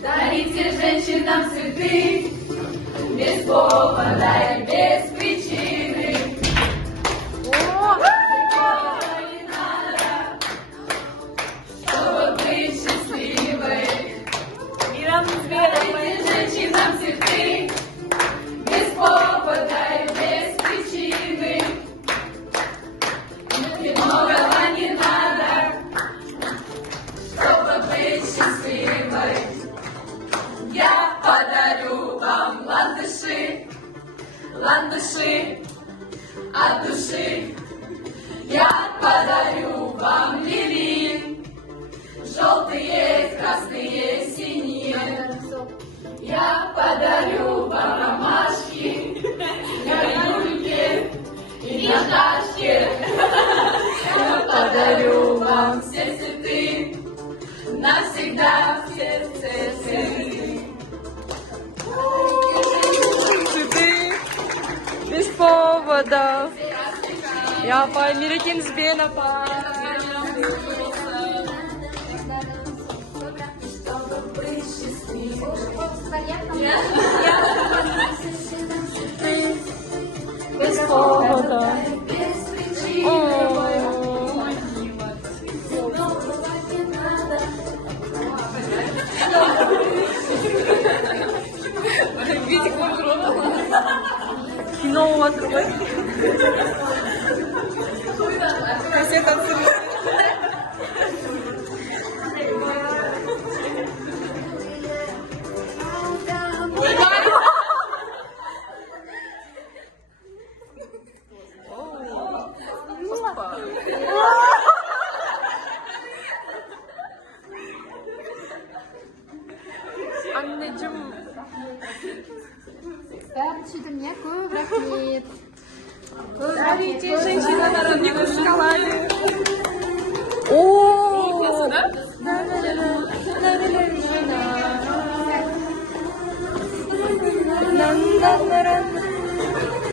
Дарите женщинам цветы, без повода и без причины. Никого не надо, чтобы быть счастливой. Дарите женщинам цветы, без повода и без причины. Многого не надо, чтобы быть счастливой. Я подарю вам ландыши, ландыши от души. Я подарю вам лилии, желтые, красные, синие. Я подарю вам ромашки, горюльки и наждачки. Я подарю вам все цветы, навсегда в сердце цветы. Цветы без повода. Я по Америкин сбена по. Чтобы быть счастливой. Без повода. Без причины. Кино открывай. Кассета отсылка. Anneciğim. Бабочка, мне көп рахмет. Дарите женщинам цветник в шоколаде.